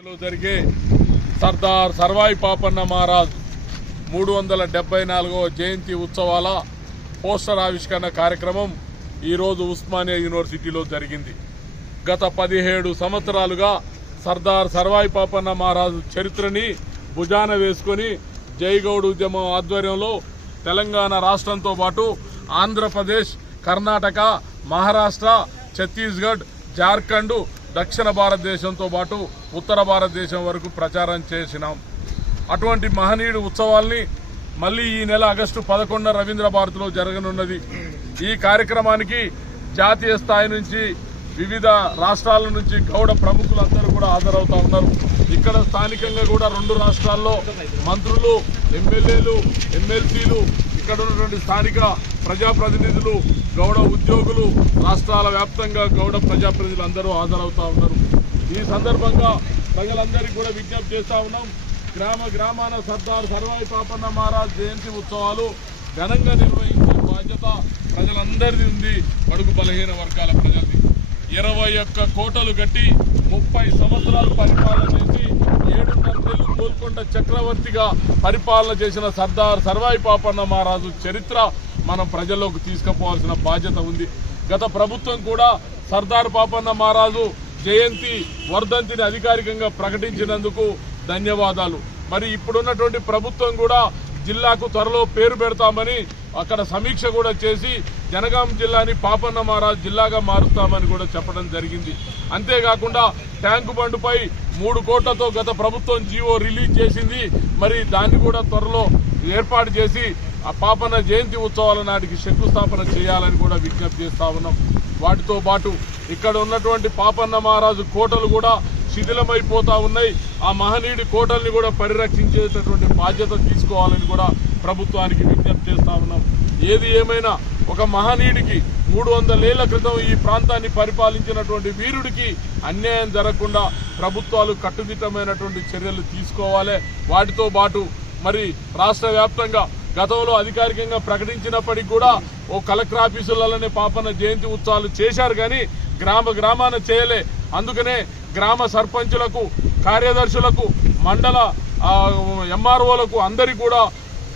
జరిగే సర్దార్ సర్వాయి పాపన్న మహారాజ్ 374వ జయంతి ఉత్సవాల పోస్టర్ ఆవిష్కరణ కార్యక్రమం ఈరోజు ఉస్మానియా యూనివర్సిటీలో జరిగింది. గత 17 సంవత్సరాలుగా సర్దార్ సర్వాయి పాపన్న మహారాజ్ చరిత్రని భుజాన వేసుకొని జైగౌడ్ ఉద్యమం ఆధ్వర్యంలో తెలంగాణ రాష్ట్రంతో పాటు ఆంధ్రప్రదేశ్, కర్ణాటక, మహారాష్ట్ర, ఛత్తీస్గఢ్, జార్ఖండ్, దక్షిణ భారతదేశంతో పాటు ఉత్తర భారతదేశం వరకు ప్రచారం చేసినాం. అటువంటి మహనీయుడు ఉత్సవాల్ని మళ్ళీ ఈ నెల ఆగస్టు 11న రవీంద్ర భారతిలో జరగనున్నది. ఈ కార్యక్రమానికి జాతీయ స్థాయి నుంచి వివిధ రాష్ట్రాల నుంచి గౌడ ప్రముఖులందరూ కూడా హాజరవుతా ఉన్నారు. ఇక్కడ స్థానికంగా కూడా 2 రాష్ట్రాల్లో మంత్రులు, ఎమ్మెల్యేలు, ఎమ్మెల్సీలు, ఇక్కడ ఉన్నటువంటి స్థానిక ప్రజాప్రతినిధులు, గౌడ ఉద్యోగులు, రాష్ట్రాల వ్యాప్తంగా గౌడ ప్రజాప్రతినిధులు అందరూ హాజరవుతా ఉన్నారు. ఈ సందర్భంగా ప్రజలందరికీ కూడా విజ్ఞప్తి చేస్తా ఉన్నాం. గ్రామ గ్రామాన సర్దార్ సర్వాయి పాపన్న మహారాజ్ జయంతి ఉత్సవాలు ఘనంగా నిర్వహించే బాధ్యత ప్రజలందరిది ఉంది. బడుగు బలహీన వర్గాల ప్రజలది. 21 కోటలు కట్టి 30 సంవత్సరాలు పరిపాలన చేసి 7.5 గోల్కొండ చక్రవర్తిగా పరిపాలన చేసిన సర్దార్ సర్వాయి పాపన్న మహారాజు చరిత్ర మనం ప్రజల్లోకి తీసుకుపోవాల్సిన బాధ్యత ఉంది. గత ప్రభుత్వం కూడా సర్దార్ పాపన్న మహారాజు జయంతి వర్ధంతిని అధికారికంగా ప్రకటించినందుకు ధన్యవాదాలు. మరి ఇప్పుడున్నటువంటి ప్రభుత్వం కూడా జిల్లాకు త్వరలో పేరు పెడతామని అక్కడ సమీక్ష కూడా చేసి జనగాం జిల్లాని పాపన్న మహారాజ్ జిల్లాగా మారుస్తామని కూడా చెప్పడం జరిగింది. అంతేకాకుండా ట్యాంకు బండుపై 3 కోట్లతో గత ప్రభుత్వం జీవో రిలీజ్ చేసింది. మరి దాన్ని కూడా త్వరలో ఏర్పాటు చేసి ఆ పాపన్న జయంతి ఉత్సవాల నాటికి శంకుస్థాపన చేయాలని కూడా విజ్ఞప్తి చేస్తా ఉన్నాం. వాటితో పాటు ఇక్కడ ఉన్నటువంటి పాపన్న మహారాజు కోటలు కూడా శిథిలమైపోతా ఉన్నాయి. ఆ మహనీయుడి కోటల్ని కూడా పరిరక్షించేటటువంటి బాధ్యత తీసుకోవాలని కూడా ప్రభుత్వానికి విజ్ఞప్తి చేస్తా ఉన్నాం. ఏది ఏమైనా ఒక మహనీయుడికి 300 ఏళ్ల క్రితం ఈ ప్రాంతాన్ని పరిపాలించినటువంటి వీరుడికి అన్యాయం జరగకుండా ప్రభుత్వాలు కట్టుదిట్టమైనటువంటి చర్యలు తీసుకోవాలి. వాటితో పాటు మరి రాష్ట్ర వ్యాప్తంగా గతంలో అధికారికంగా ప్రకటించినప్పటికీ కూడా ఓ కలెక్టర్ ఆఫీసులలోనే పాపన్న జయంతి ఉత్సవాలు చేశారు, కానీ గ్రామ గ్రామాన చేయలే. అందుకనే గ్రామ సర్పంచులకు, కార్యదర్శులకు, మండల ఎంఆర్ఓలకు అందరికీ కూడా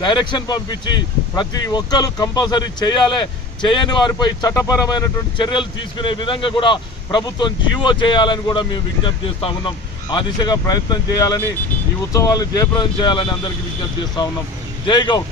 డైరెక్షన్ పంపించి ప్రతి ఒక్కరు కంపల్సరీ చేయాలి. చేయని వారిపై చట్టపరమైనటువంటి చర్యలు తీసుకునే విధంగా కూడా ప్రభుత్వం జీవో చేయాలని కూడా మేము విజ్ఞప్తి చేస్తా ఉన్నాం. ఆ దిశగా ప్రయత్నం చేయాలని, ఈ ఉత్సవాలను జయప్రదం చేయాలని అందరికీ విజ్ఞప్తి చేస్తా ఉన్నాం. జై గౌడ్.